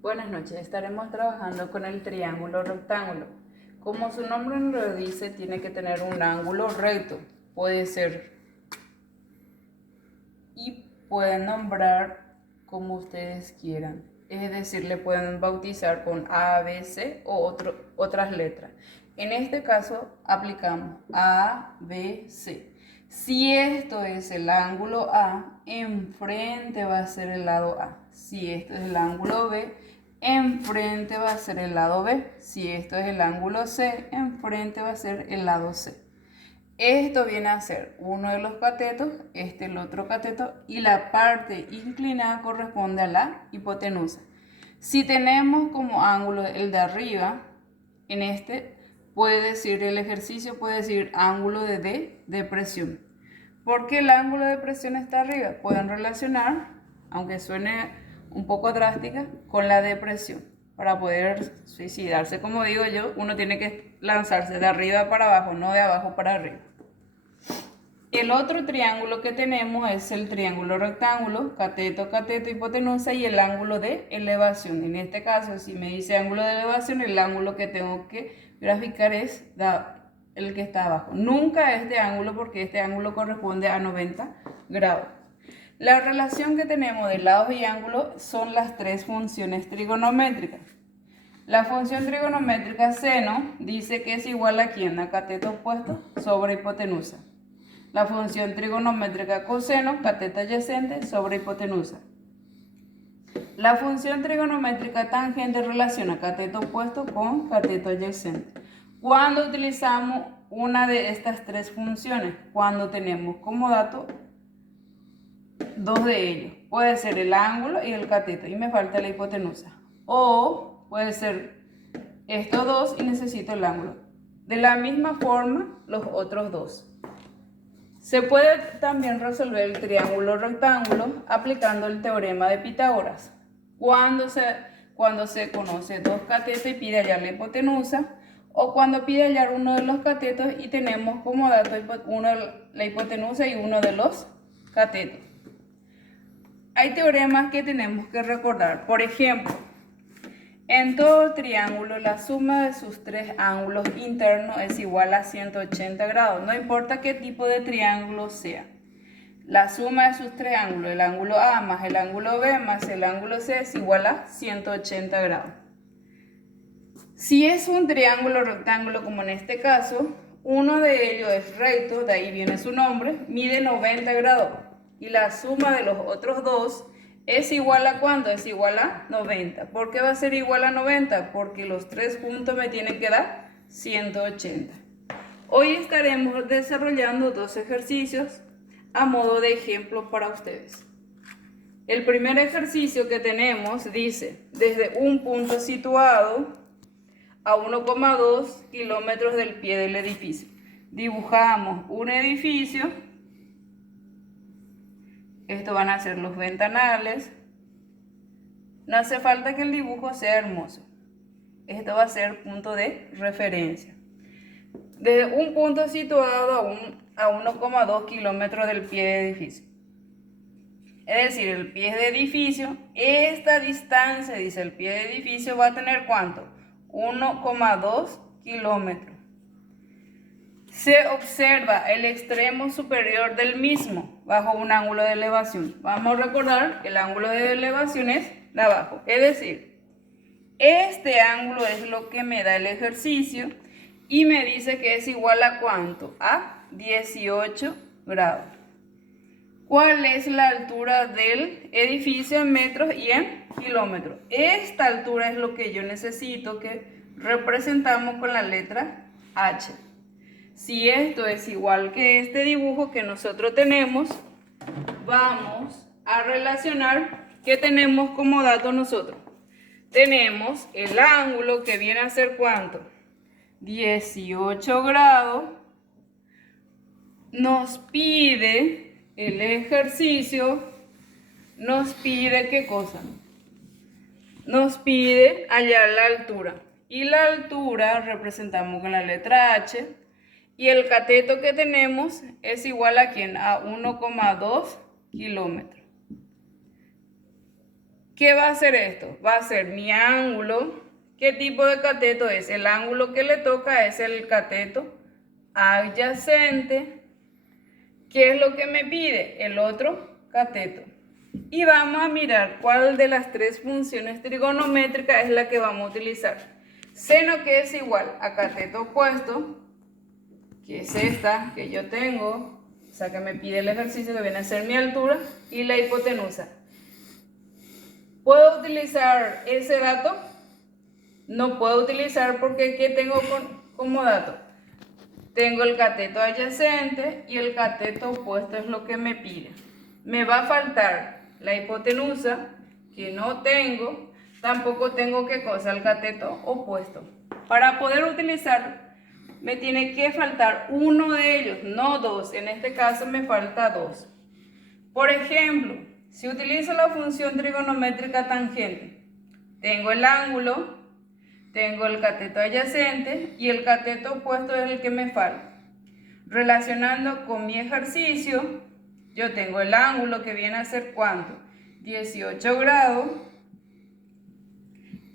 Buenas noches, estaremos trabajando con el triángulo rectángulo. Como su nombre lo dice, tiene que tener un ángulo recto. Puede ser y pueden nombrar como ustedes quieran. Es decir, le pueden bautizar con A, B, C o otras letras. En este caso aplicamos A, B, C. Si esto es el ángulo A, enfrente va a ser el lado A. Si esto es el ángulo B, enfrente va a ser el lado B. Si esto es el ángulo C, enfrente va a ser el lado C. Esto viene a ser uno de los catetos, el otro cateto, y la parte inclinada corresponde a la hipotenusa. Si tenemos como ángulo el de arriba, en el ejercicio puede decir ángulo de depresión. ¿Por qué el ángulo de depresión está arriba? Pueden relacionar, aunque suene un poco drástica, con la depresión. Para poder suicidarse, como digo yo, uno tiene que lanzarse de arriba para abajo, no de abajo para arriba. El otro triángulo que tenemos es el triángulo rectángulo, cateto, cateto, hipotenusa y el ángulo de elevación. En este caso, si me dice ángulo de elevación, el ángulo que tengo que graficar es el que está abajo. Nunca este ángulo, porque este ángulo corresponde a 90 grados. La relación que tenemos de lados y ángulos son las tres funciones trigonométricas. La función trigonométrica seno dice que es igual a ¿quién? A cateto opuesto sobre hipotenusa. La función trigonométrica coseno, cateto adyacente sobre hipotenusa. La función trigonométrica tangente relaciona cateto opuesto con cateto adyacente. ¿Cuándo utilizamos una de estas tres funciones? Cuando tenemos como dato dos de ellos. Puede ser el ángulo y el cateto y me falta la hipotenusa. O puede ser estos dos y necesito el ángulo. De la misma forma, los otros dos. Se puede también resolver el triángulo rectángulo aplicando el teorema de Pitágoras. Cuando se conoce dos catetos y pide hallar la hipotenusa, o cuando pide hallar uno de los catetos y tenemos como dato la hipotenusa y uno de los catetos. Hay teoremas que tenemos que recordar. Por ejemplo, en todo triángulo, la suma de sus tres ángulos internos es igual a 180 grados, no importa qué tipo de triángulo sea. La suma de sus tres ángulos, el ángulo A más el ángulo B más el ángulo C, es igual a 180 grados. Si es un triángulo rectángulo, como en este caso, uno de ellos es recto, de ahí viene su nombre, mide 90 grados. Y la suma de los otros dos es igual a ¿cuánto? Es igual a 90. ¿Por qué va a ser igual a 90? Porque los tres juntos me tienen que dar 180. Hoy estaremos desarrollando dos ejercicios a modo de ejemplo para ustedes. El primer ejercicio que tenemos dice, desde un punto situado a 1,2 kilómetros del pie del edificio. Dibujamos un edificio. Estos van a ser los ventanales. No hace falta que el dibujo sea hermoso. Esto va a ser punto de referencia. Desde un punto situado a 1,2 kilómetros del pie del edificio. Es decir, el pie de edificio, esta distancia, dice el pie de edificio, va a tener ¿cuánto? 1,2 kilómetros. Se observa el extremo superior del mismo bajo un ángulo de elevación. Vamos a recordar que el ángulo de elevación es de abajo. Es decir, este ángulo es lo que me da el ejercicio y me dice que es igual a ¿cuánto? A 18 grados. ¿Cuál es la altura del edificio en metros y en kilómetros? Esta altura es lo que yo necesito que representamos con la letra H. Si esto es igual que este dibujo que nosotros tenemos, vamos a relacionar qué tenemos como dato nosotros. Tenemos el ángulo que viene a ser ¿cuánto? 18 grados. Nos pide el ejercicio, nos pide ¿qué cosa? Nos pide hallar la altura. Y la altura representamos con la letra H. Y el cateto que tenemos es igual a ¿quién? A 1,2 kilómetros. ¿Qué va a hacer esto? Va a ser mi ángulo. ¿Qué tipo de cateto es? El ángulo que le toca es el cateto adyacente. ¿Qué es lo que me pide? El otro cateto. Y vamos a mirar cuál de las tres funciones trigonométricas es la que vamos a utilizar. Seno que es igual a cateto opuesto, que es esta que yo tengo, o sea que me pide el ejercicio que viene a ser mi altura, y la hipotenusa. ¿Puedo utilizar ese dato? No puedo utilizar porque ¿qué tengo como dato? Tengo el cateto adyacente y el cateto opuesto es lo que me pide. Me va a faltar la hipotenusa, que no tengo. Tampoco tengo ¿qué cosa? El cateto opuesto. Para poder utilizar, me tiene que faltar uno de ellos, no dos. En este caso me falta dos. Por ejemplo, si utilizo la función trigonométrica tangente, tengo el ángulo, tengo el cateto adyacente y el cateto opuesto es el que me falta. Relacionando con mi ejercicio, yo tengo el ángulo que viene a ser ¿cuánto? 18 grados.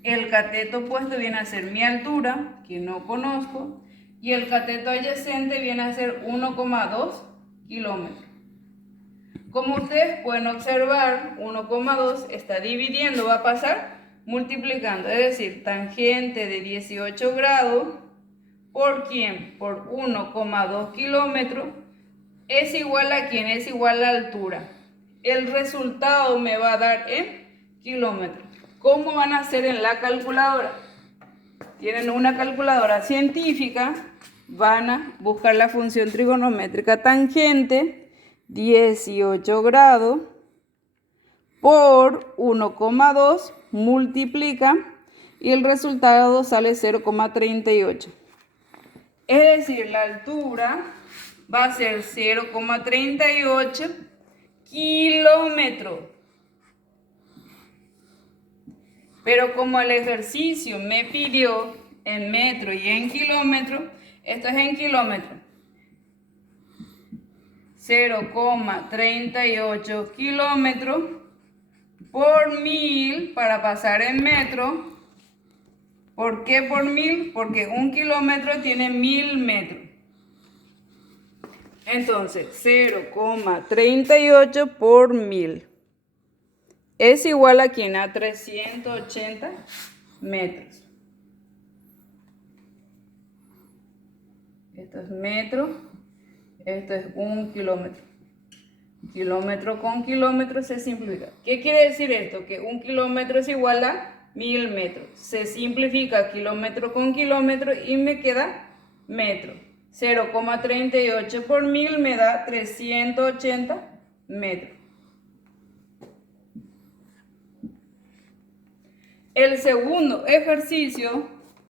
El cateto opuesto viene a ser mi altura, que no conozco. Y el cateto adyacente viene a ser 1,2 kilómetros. Como ustedes pueden observar, 1,2 está dividiendo, va a pasar multiplicando, es decir, tangente de 18 grados por ¿quién? Por 1,2 kilómetros es igual a ¿quién? Es igual a la altura. El resultado me va a dar en kilómetros. ¿Cómo van a hacer en la calculadora? Tienen una calculadora científica, van a buscar la función trigonométrica tangente, 18 grados por 1,2 multiplica y el resultado sale 0,38. Es decir, la altura va a ser 0,38 kilómetros. Pero como el ejercicio me pidió en metro y en kilómetro, esto es en kilómetros. 0,38 kilómetros por 1000 para pasar en metro. ¿Por qué por 1000? Porque un kilómetro tiene 1000 metros. Entonces, 0,38 por 1000 es igual a ¿quién? A 380 metros. Esto es metro, esto es 1 kilómetro. Kilómetro con kilómetro se simplifica. ¿Qué quiere decir esto? Que 1 kilómetro es igual a 1000 metros. Se simplifica kilómetro con kilómetro y me queda metro. 0,38 por 1000 me da 380 metros. El segundo ejercicio